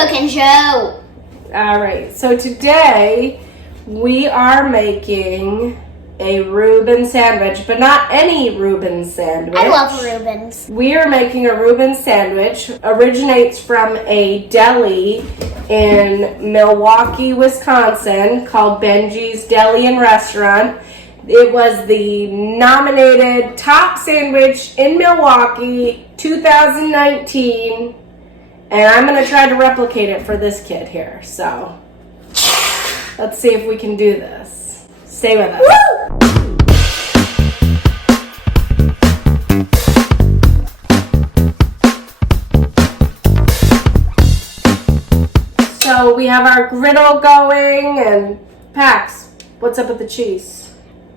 cooking show. All right, so today we are making a Reuben sandwich, but not any Reuben sandwich. I love Reubens. We are making a Reuben sandwich. Originates from a deli in Milwaukee, Wisconsin called Benji's Deli and Restaurant. It was the nominated top sandwich in Milwaukee 2019. And I'm going to try to replicate it for this kid here. So, let's see if we can do this. Stay with us. Woo! So, we have our griddle going, and Pax, what's up with the cheese?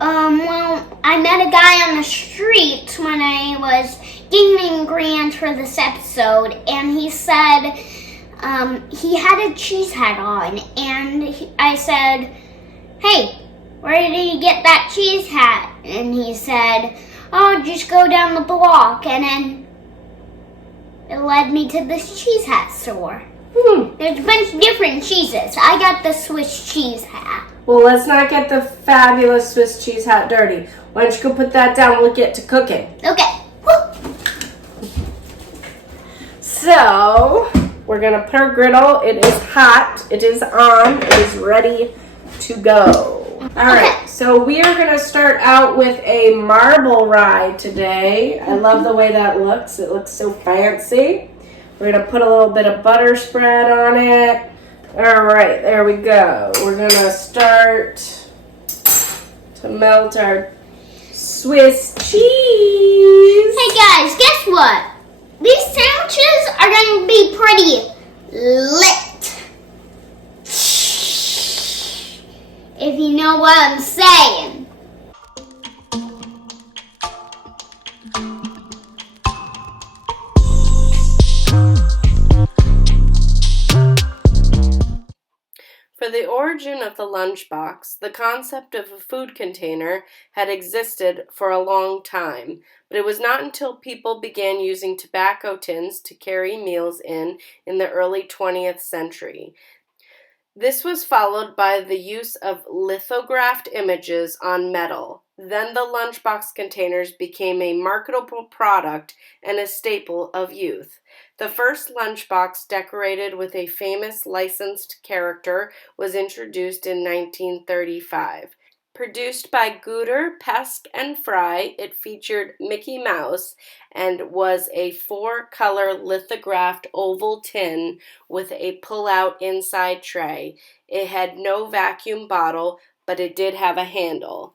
Well, I met a guy on the street when I was getting ingredients for this episode, and he said he had a cheese hat on, and I said, "Hey, where did you get that cheese hat?" And he said, "Oh, just go down the block," and then it led me to this cheese hat store. There's a bunch of different cheeses. I got the Swiss cheese hat. Well, let's not get the fabulous Swiss cheese hat dirty. Why don't you go put that down? We'll get to cooking. Okay. So, we're going to put our griddle. It is hot. It is on. It is ready to go. All right. So, we are going to start out with a marble rye today. I love the way that looks. It looks so fancy. We're going to put a little bit of butter spread on it. All right, there we go. We're going to start to melt our Swiss cheese. Hey guys, guess what? These sandwiches are going to be pretty lit. If you know what I'm saying. For the origin of the lunchbox, the concept of a food container had existed for a long time, but it was not until people began using tobacco tins to carry meals in the early 20th century. This was followed by the use of lithographed images on metal. Then the lunchbox containers became a marketable product and a staple of youth. The first lunchbox decorated with a famous licensed character was introduced in 1935. Produced by Gooder, Pesk, and Fry, it featured Mickey Mouse and was a 4-color lithographed oval tin with a pull-out inside tray. It had no vacuum bottle, but it did have a handle.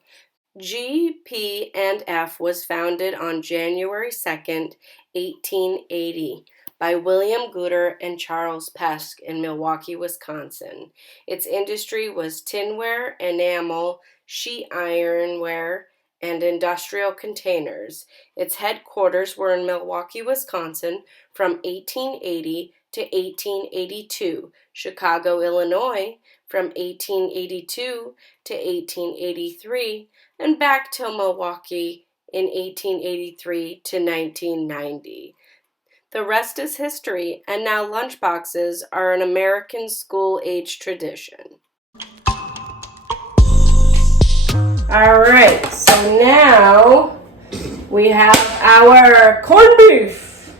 G, P, and F was founded on January 2nd, 1880. By William Gooder and Charles Pesk in Milwaukee, Wisconsin. Its industry was tinware, enamel, sheet ironware, and industrial containers. Its headquarters were in Milwaukee, Wisconsin from 1880 to 1882, Chicago, Illinois from 1882 to 1883, and back to Milwaukee in 1883 to 1990. The rest is history, and now lunchboxes are an American school-age tradition. All right, so now we have our corned beef.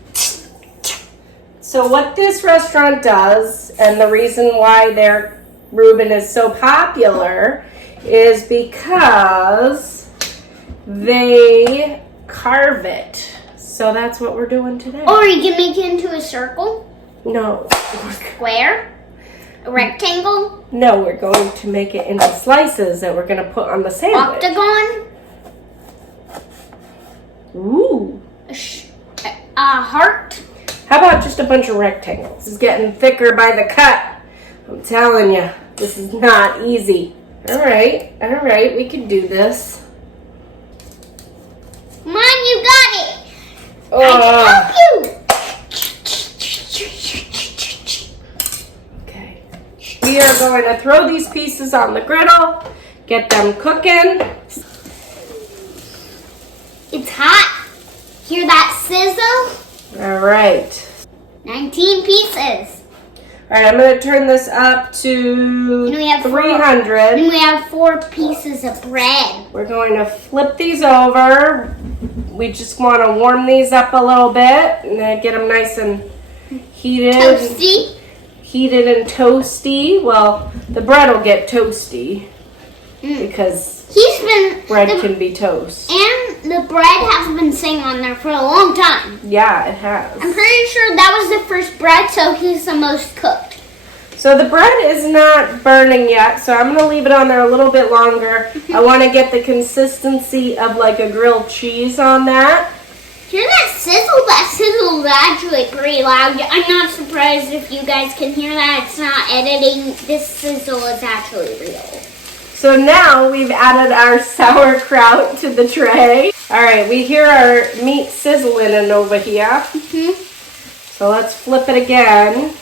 So what this restaurant does, and the reason why their Reuben is so popular, is because they carve it. So that's what we're doing today. Or you can make it into a circle. No. A square. A rectangle. No, we're going to make it into slices that we're going to put on the sandwich. Octagon. Ooh. A heart. How about just a bunch of rectangles? This is getting thicker by the cut. I'm telling you, this is not easy. All right, we can do this. Come on, you got it. I can help you. Okay. We are going to throw these pieces on the griddle, get them cooking. It's hot. Hear that sizzle? All right. 19 pieces. right, I'm going to turn this up to And we have 300. And we have 4 pieces of bread. We're going to flip these over. We just want to warm these up a little bit and then get them nice and heated. Toasty. Heated and toasty. Well, the bread will get toasty because bread can be toast. And the bread has been sitting on there for a long time. Yeah, it has. I'm pretty sure that was the first bread, so he's the most cooked. So the bread is not burning yet, so I'm going to leave it on there a little bit longer. I want to get the consistency of like a grilled cheese on that. Hear that sizzle? That sizzle is actually pretty loud. I'm not surprised if you guys can hear that. It's not editing. This sizzle is actually real. So now we've added our sauerkraut to the tray. All right, we hear our meat sizzling over here. So let's flip it again.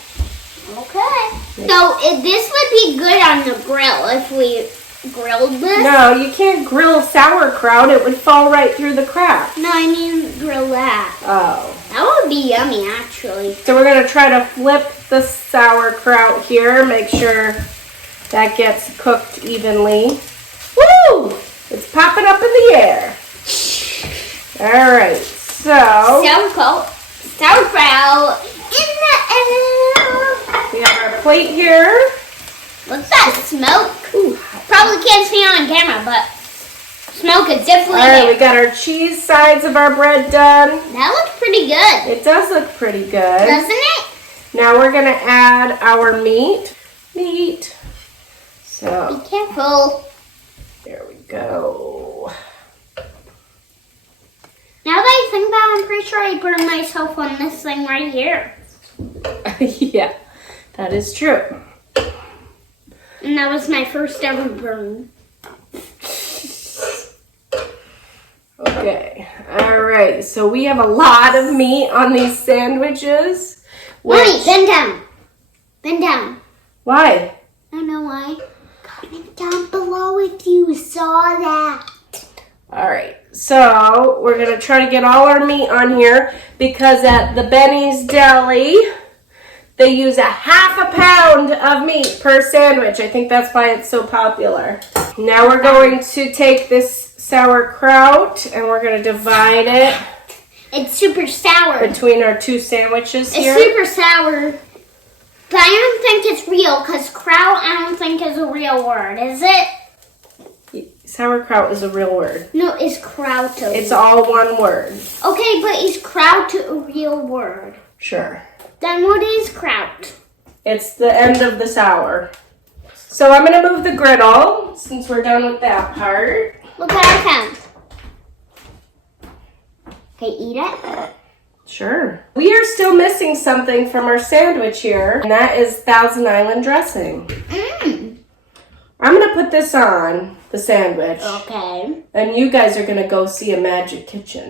Okay. So this would be good on the grill if we grilled this. No, you can't grill sauerkraut. It would fall right through the cracks. No, I mean grill that. Oh. That would be yummy, actually. So we're going to try to flip the sauerkraut here. Make sure that gets cooked evenly. Woo! It's popping up in the air. All right, so sauerkraut in the air. We have our plate here. What's that smoke? Ooh. Probably can't see on camera, but smoke is definitely there. All right, there. we got our cheese sides of our bread done. That looks pretty good. It does look pretty good. Doesn't it? Now we're going to add our meat. So be careful. There we go. Now that I think about it, I'm pretty sure I burned myself on this thing right here. Yeah, that is true. And that was my first ever burn. Okay, all right. So we have a lot of meat on these sandwiches. Wait, bend down. Bend down. Why? I don't know why. Comment down below if you saw that. All right, so we're going to try to get all our meat on here because at the Benny's Deli, they use 1/2 pound of meat per sandwich. I think that's why it's so popular. Now we're going to take this sauerkraut and we're going to divide it. It's super sour. Between our 2 sandwiches here. It's super sour. But I don't think it's real because kraut I don't think is a real word, is it? Sauerkraut is a real word. No, is kraut a It's all one word. Okay, but is kraut a real word? Sure. Then what is kraut? It's the end of the sour. So I'm going to move the griddle since we're done with that part. Look at our hands. Okay, eat it. Sure. We are still missing something from our sandwich here, and that is Thousand Island dressing. I'm going to put this on the sandwich. Okay. And you guys are going to go see a magic kitchen.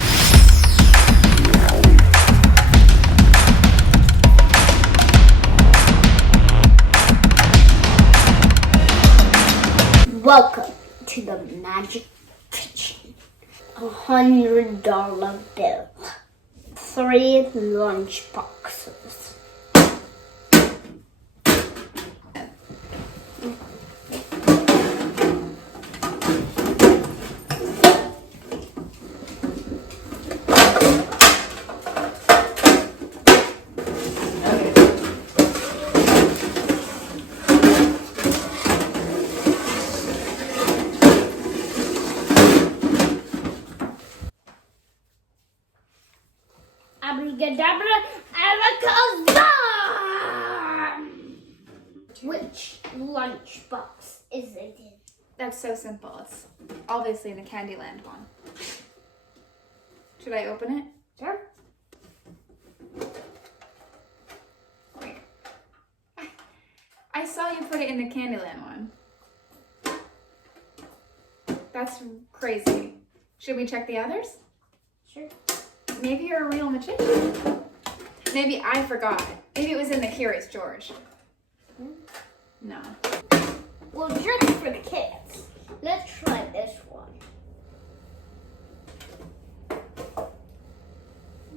Welcome to the magic kitchen. $100 bill. 3 lunch boxes. Abracadabra, alakazam! Which lunchbox is it in? That's so simple. It's obviously in the Candyland one. Should I open it? Sure. Wait. I saw you put it in the Candyland one. That's crazy. Should we check the others? Sure. Maybe you're a real magician. Maybe I forgot. Maybe it was in the Curious George. No. Well, just for the kids. Let's try this one.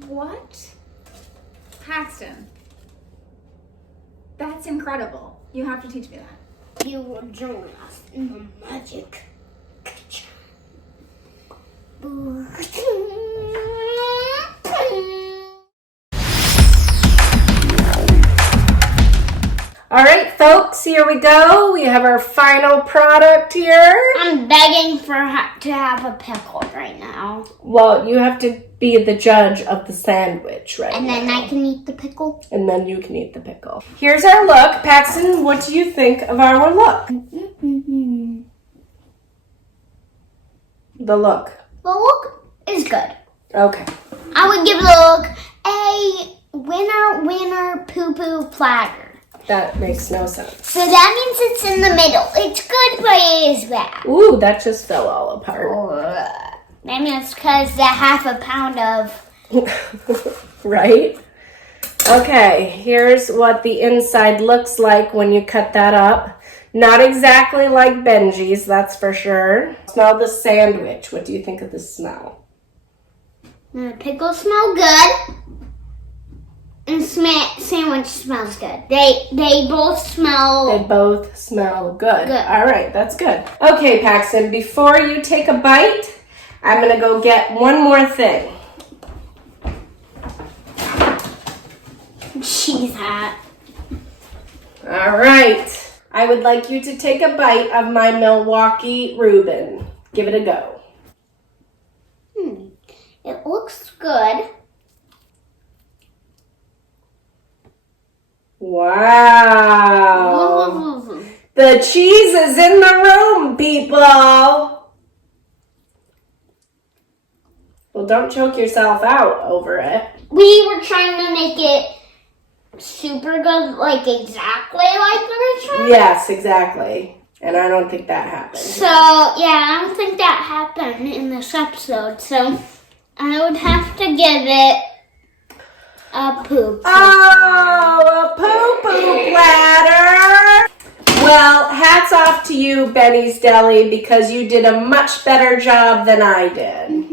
What? Paxton. That's incredible. You have to teach me that. You will join us in the magic kitchen. All right, folks, here we go. We have our final product here. I'm begging to have a pickle right now. Well, you have to be the judge of the sandwich right And then now. I can eat the pickle. And then you can eat the pickle. Here's our look. Paxton, what do you think of our look? The look. The look is good. Okay. I would give the look a winner poo-poo platter. That makes no sense. So that means it's in the middle. It's good, but it is bad. Ooh, that just fell all apart. Maybe it's because the half a pound of... Right? Okay, here's what the inside looks like when you cut that up. Not exactly like Benji's, that's for sure. Smell the sandwich. What do you think of the smell? The pickles smell good. And sandwich smells good. They both smell... They both smell good. Good. All right, that's good. Okay, Paxton, before you take a bite, I'm going to go get one more thing. Cheese hat. All right. I would like you to take a bite of my Milwaukee Ruben. Give it a go. It looks good. Wow. The cheese is in the room, people. Well, don't choke yourself out over it. We were trying to make it super good, like exactly like the restaurant. Yes, exactly. And I don't think that happened. So, yeah, I don't think that happened in this episode. So, I would have to give it a poop. Oh, a poo-poo platter. Well, hats off to you, Benny's Deli, because you did a much better job than I did.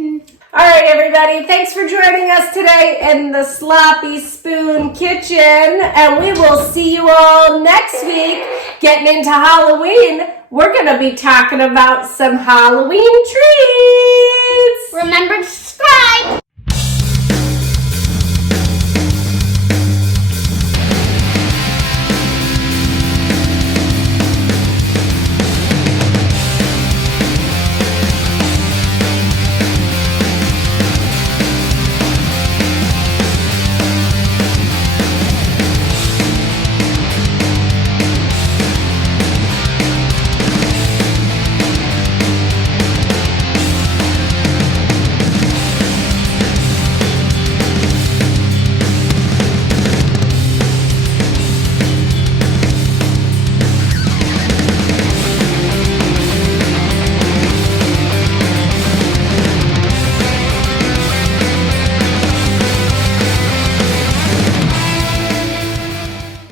All right, everybody, thanks for joining us today in the Sloppy Spoon Kitchen, and we will see you all next week. Getting into Halloween, we're going to be talking about some Halloween treats. Remember to subscribe.